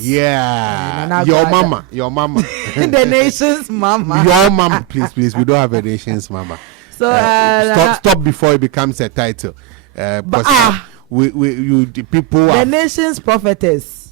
Yeah, Nana your Agradaa. mama. The nation's mama. Your mama, please. We don't have a nation's mama. So stop before it becomes a title. The nation's prophetess.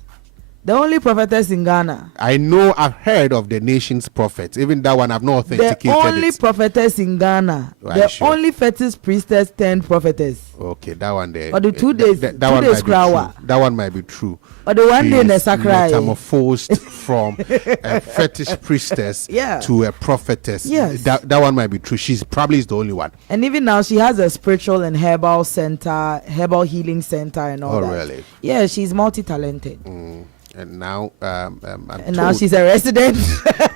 The only prophetess in Ghana. I know, I've heard of the nation's prophets. Even that one, I've not authenticated. The only prophetess in Ghana. Only fetish priestess turned prophetess. Okay, that one there. Or the 2 days. That one might be true. That one might be true. Or the one day in the Sakrai. Metamorphosed from a fetish priestess to a prophetess. Yes. That one might be true. She's probably is the only one. And even now, she has a spiritual and herbal center, herbal healing center, and all that. Oh, really? Yeah, she's multi-talented. And now, now she's a resident.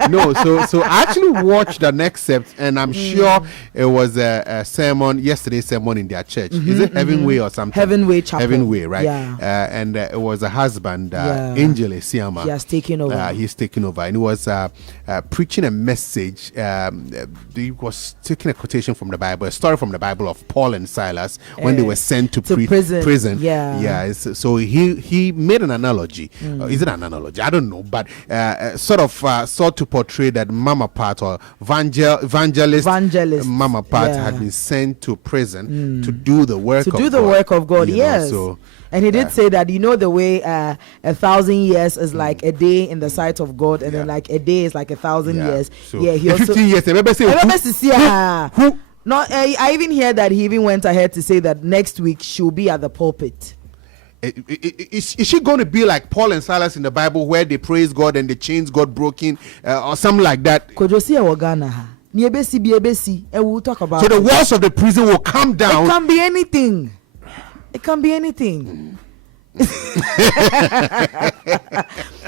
No, so I actually watched the next step, and I'm sure it was a sermon, yesterday's sermon in their church. Is it Heaven Way or something? Heaven Way Chapel. Heaven Way, right? Yeah. And it was a husband, Nzoley Siama. He has taken over. He's taken over, and he was preaching a message. He was taking a quotation from the Bible, a story from the Bible of Paul and Silas when they were sent to prison. Yeah. So he made an analogy. Is it an analogy? I don't know, but sought to portray that Mama Pat or evangelist Mama Pat had been sent to prison to do the work of God. To do the work of God, yes. So, and he did say that, the way 1,000 years is like a day in the sight of God, and then like a day is like 1,000 years. So, he also 15 years. No, I even hear that he even went ahead to say that next week she'll be at the pulpit. Is she going to be like Paul and Silas in the Bible, where they praise God and the chains got broken, or something like that? Kojo si Ghana. And we'll talk about. So the walls of the prison will come down. It can be anything. It can be anything.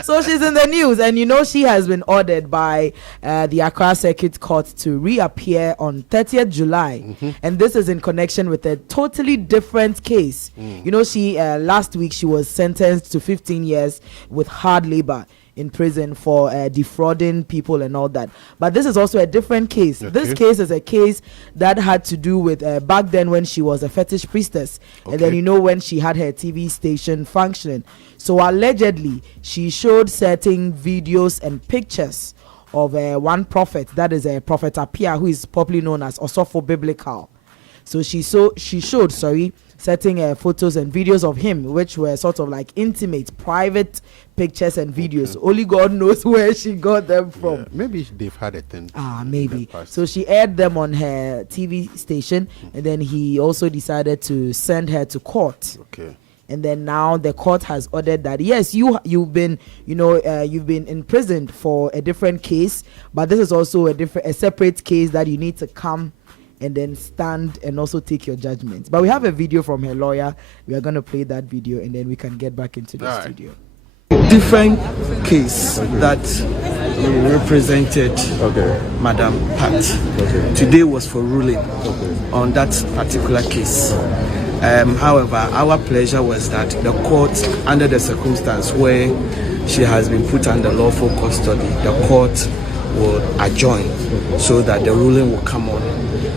So she's in the news, and she has been ordered by the Accra Circuit Court to reappear on 30th July, and this is in connection with a totally different case. She last week she was sentenced to 15 years with hard labor in prison for defrauding people and all that. But this is also a different case. Okay. This case is a case that had to do with back then when she was a fetish priestess. Okay. And then, when she had her TV station functioning. So allegedly, she showed certain videos and pictures of one prophet, that is a Prophet Apia, who is popularly known as Osofo Biblical. So she showed certain photos and videos of him, which were sort of like intimate, private pictures and videos. Okay. Only God knows where she got them from. Yeah, maybe they've had a thing. Maybe. So she aired them on her TV station, and then he also decided to send her to court. Okay. And then now the court has ordered that yes, you've been imprisoned for a different case, but this is also a separate case that you need to come and then stand and also take your judgment. But we have a video from her lawyer. We are going to play that video, and then we can get back into the studio. Different case that represented Madam Pat. Okay. Today was for ruling on that particular case. However, our pleasure was that the court, under the circumstance where she has been put under lawful custody, the court will adjourn so that the ruling will come on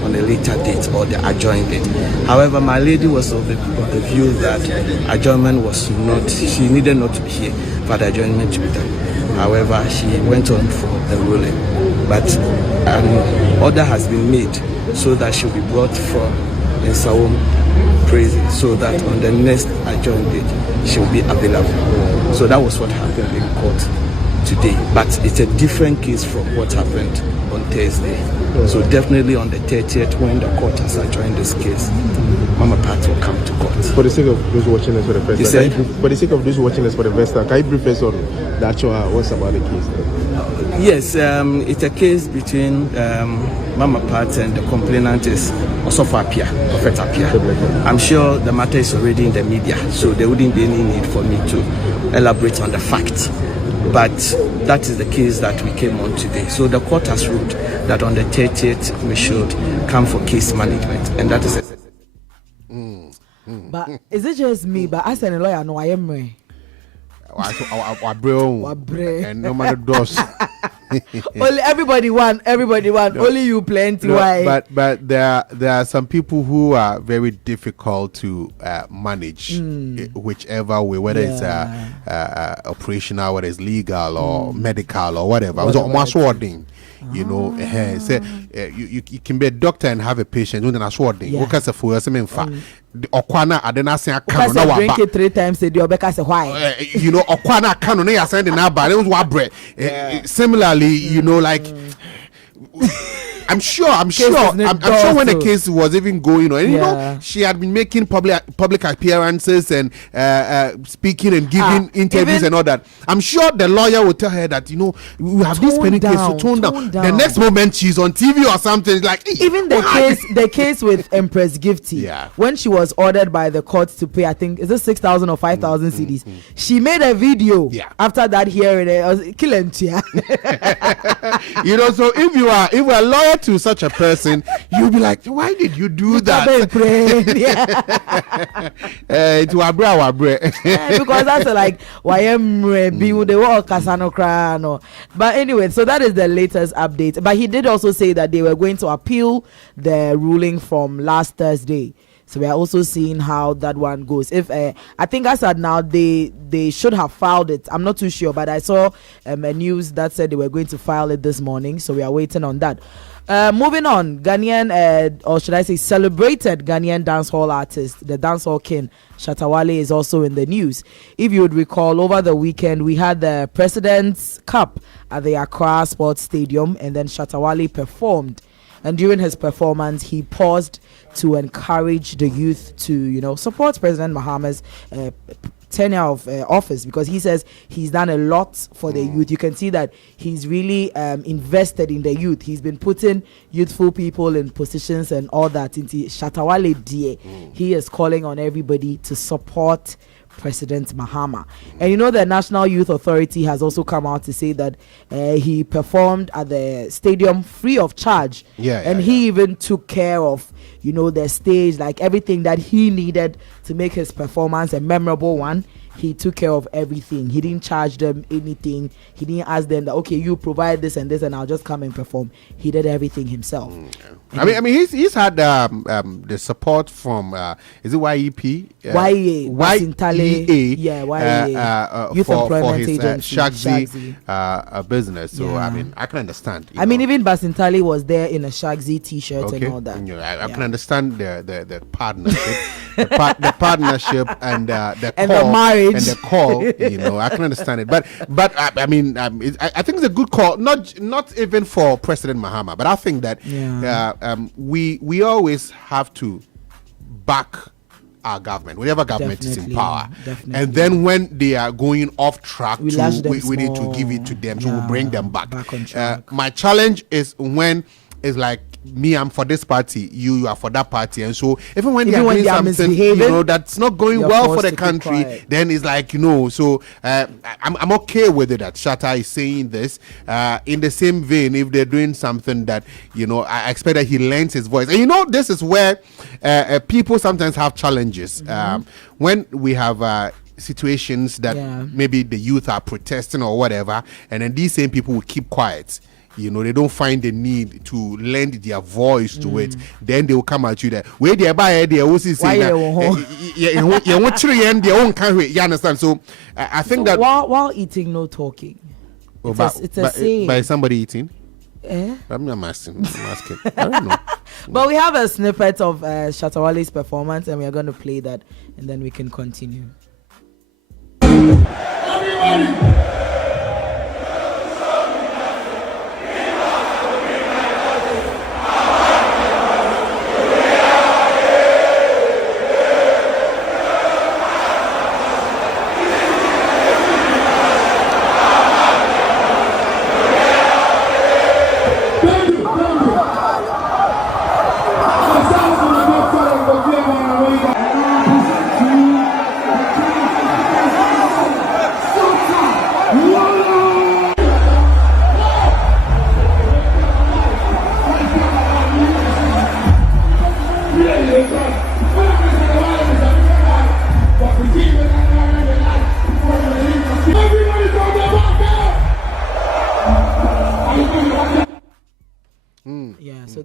a later date, or the adjourned date. However, my lady was of the view that adjournment was not, she needed not to be here for the adjournment to be done. However, she went on for the ruling. But an order has been made so that she'll be brought from Nsawam prison, so that on the next adjourned date she'll be available. So that was what happened in court today, but it's a different case from what happened on Thursday. So definitely on the 30th, when the court has adjourned this case, Mama Pat will come to court. For the sake of those watching us for the first time, for the sake of those watching us for the first time, can you brief us on the actual what's about the case? Yes, it's a case between Mama Pat and the complainant is Osofo Apia, Prophet Apia. I'm sure the matter is already in the media, so there wouldn't be any need for me to elaborate on the facts. But that is the case that we came on today. So the court has ruled that on the 30th we should come for case management, and that is it. But is it just me? But as a lawyer, no, I am. And no matter those. Only everybody won. No. Only you plenty. No, why? But there are some people who are very difficult to manage, whichever way, whether it's operational, whether it's legal or medical or whatever. You know, say you can be a doctor and have a patient with an assureding. Because of for some Okwana adena say akano na wa drink it 3 times a day obeka say why you know Okwana akano na ya send na ba it was wa bread. Similarly, you know, like I'm sure when the case was even going on, and you know, she had been making public appearances and speaking and giving interviews and all that. I'm sure the lawyer would tell her that, you know, we have this many cases, so tone down. The next moment she's on TV or something, like even the case with Empress Gifty, when she was ordered by the court to pay, I think is it 6,000 or 5,000 cedis. She made a video after that hearing. I was killing you know, so if you are lawyer to such a person, you'll be like, why did you do that? It's because that's like why am they were Casano Crano. But anyway, so that is the latest update. But he did also say that they were going to appeal the ruling from last Thursday. So we are also seeing how that one goes. If I think I said now they should have filed it. I'm not too sure, but I saw a news that said they were going to file it this morning. So we are waiting on that. Moving on, Ghanaian, or should I say celebrated Ghanaian dancehall artist, the dancehall king, Shatta Wale, is also in the news. If you would recall, over the weekend, we had the President's Cup at the Accra Sports Stadium, and then Shatta Wale performed. And during his performance, he paused to encourage the youth to, you know, support President Mahama's tenure of office, because he says he's done a lot for the youth. You can see that he's really invested in the youth. He's been putting youthful people in positions and all that. Into Shatta Wale DA, he is calling on everybody to support President Mahama. And you know, the National Youth Authority has also come out to say that he performed at the stadium free of charge. He even took care of, you know, the stage, like everything that he needed to make his performance a memorable one. He took care of everything. He didn't charge them anything. He didn't ask them that, okay, you provide this and this and I'll just come and perform. He did everything himself. I mean, he's had the support from is it YEP? YEA. Youth for his Agency, Shagzy business. So I mean, I can understand. I mean, even Basintale was there in a Shagzy T-shirt and all that. I can understand the partnership, the partnership and the call, the marriage and the call. You know, I can understand it. But I mean, I think it's a good call. Not even for President Mahama, but I think that we always have to back our government, whatever government is in power. And then when they are going off track, we need to give it to them, so we'll bring them back on track. My challenge is when it's like, me, I'm for this party, you are for that party, and so even when they are doing something, you know, that's not going well for the country, then it's like, you know, so I'm okay with it that Shatta is saying this. In the same vein, if they're doing something that, you know, I expect that he lends his voice. And you know, this is where people sometimes have challenges. When we have situations that maybe the youth are protesting or whatever, and then these same people will keep quiet. You know, they don't find the need to lend their voice to it. Then they will come at you that where they buy they also say that you understand. So I think that while eating, no talking. It's a saying. By somebody eating. I'm asking. I don't know. But we have a snippet of Shatta Wale's performance, and we are going to play that, and then we can continue. Everybody.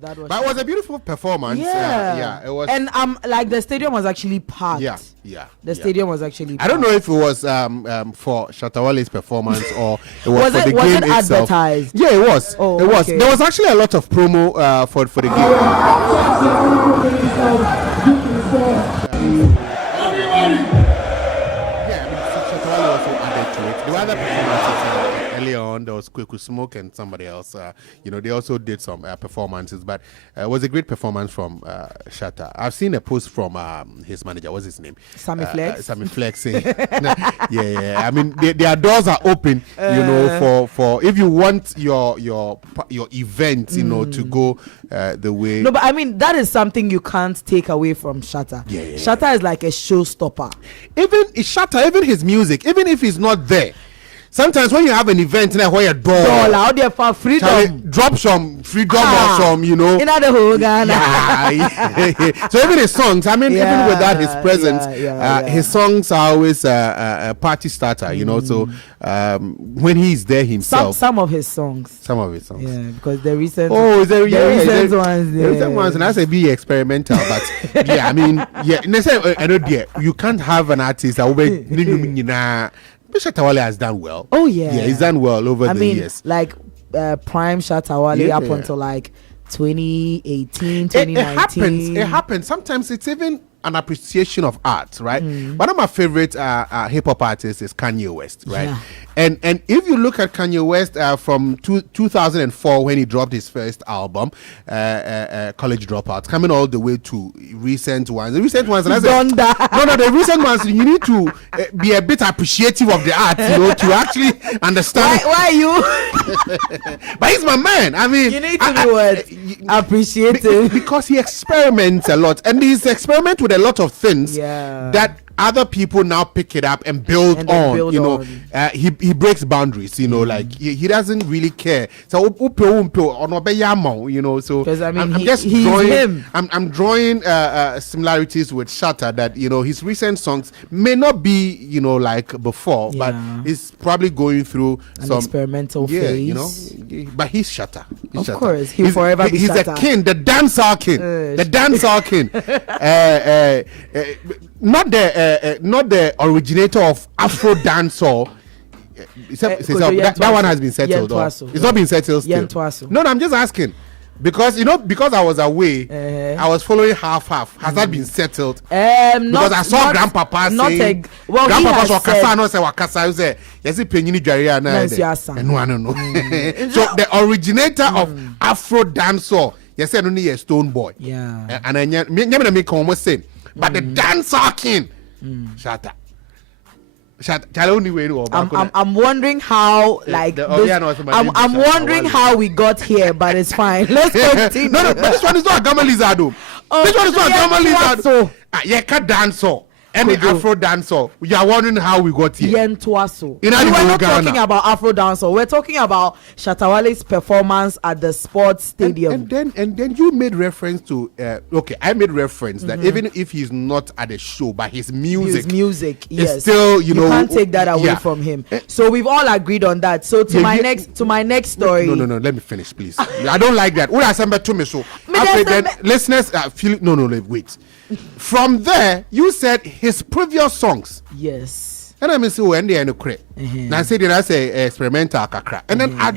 that was. But it was a beautiful performance. Yeah, it was. And like the stadium was actually packed. Yeah. The stadium was actually packed. I don't know if it was for Shatta Wale's performance or it was for the was game it itself. advertised? Yeah, it was. Oh, it was. okay. There was actually a lot of promo for the game. Shatta Wale also added to it. There were other performances earlier on. There was Kweku Smoke and somebody else. They also did some performances, but it was a great performance from Shatta. I've seen a post from his manager. What's his name? Sammy Flex. Sammy Flex. Yeah. I mean, their doors are open. For if you want your event, to go the way. No, but I mean that is something you can't take away from Shatta. Yeah. Shatta is like a showstopper. Even Shatta, even his music, even if he's not there. Sometimes when you have an event where you're dollar out there for freedom, drop some freedom or some, in the whole Ghana. Yeah. So even his songs, I mean, even without his presence, his songs are always a party starter, So when he's there himself, some of his songs, yeah, because the recent, ones, and I say be experimental, but yeah, I mean, you can't have an artist that will Shatta Wale has done well. Oh yeah, he's done well over the years. Like prime Shatta Wale up until like 2018, 2019. It happens. Sometimes it's even an appreciation of art, right? One of my favorite hip hop artists is Kanye West, right? Yeah. And if you look at Kanye West from 2004 when he dropped his first album, College Dropouts, coming all the way to recent ones. The recent ones, and I said, no, the recent ones, you need to be a bit appreciative of the art, to actually understand. Why you? But he's my man. I mean, you need to be appreciative because he experiments a lot, and he's experiment with a lot of things that other people now pick it up and build on. He breaks boundaries. Like he doesn't really care. So so because I mean, I'm just he's drawing him. I'm drawing similarities with Shatta, that his recent songs may not be like before, but he's probably going through some experimental phase. But he's Shatta. Of course, he'll forever be Shatta. He's a king, the dancehall king, the dancehall king. Not the originator of Afro dancehall. That one has been settled. It's not been settled still. No, I'm just asking. Because I was away, I was following half. Has that been settled? Because I saw Grandpapa saying, Grandpapa saw Kasa, no say Wakasa, say yes, he penny Jaria na. No. So the originator of Afro dancehall, yes, I only a Stone Boy. Yeah. And I make almost same. But the dancehall king, Shatta. I'm wondering how, like, I'm wondering how we got here, but it's fine. Let's continue. No, but this one is not a Gamma Lizard. This one is not a Gamma Lizard. Yeah, can dance so. Any Afro dancer, you are wondering how we got here. We're not talking about Afro dancer. We're talking about Shatta Wale's performance at the sports stadium. And then you made reference to I made reference that even if he's not at the show, but his music, yes, still you can't take that away from him. So we've all agreed on that. So to my next story. No. Let me finish, please. I don't like that. What I said to me, so after then listeners feel wait. From there, you said his previous songs. Yes. And I mean, so when they are in the crate. Now I said, I say experimental kakra. And then I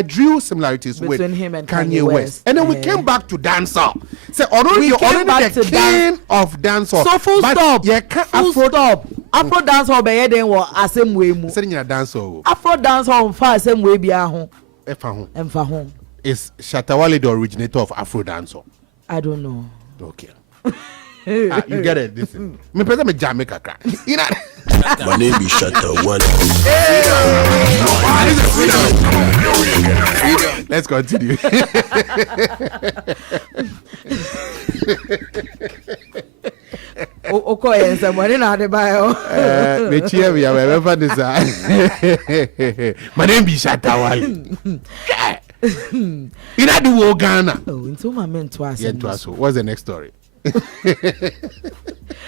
drew similarities between with him and Kanye West. And then we came back to dancehall. Say, although you're already the king of dancehall. So full stop. Yeah, full stop. Afro dancehall be here then was asem way mu. Say you dancehall. Afro dancehall fa asem way bia ho. Emfa ho. Is Shatta Wale the originator of Afro dancehall? I don't know. Okay. You get it. Listen. Me person me Jamaica crack. You know. My name is Shatta Wale. Let's continue. Okay, somebody na de bio. Me cheer we wherever this. My name is Shatta Wale. You know do Ghana. Oh, into my men twice. What's the next story?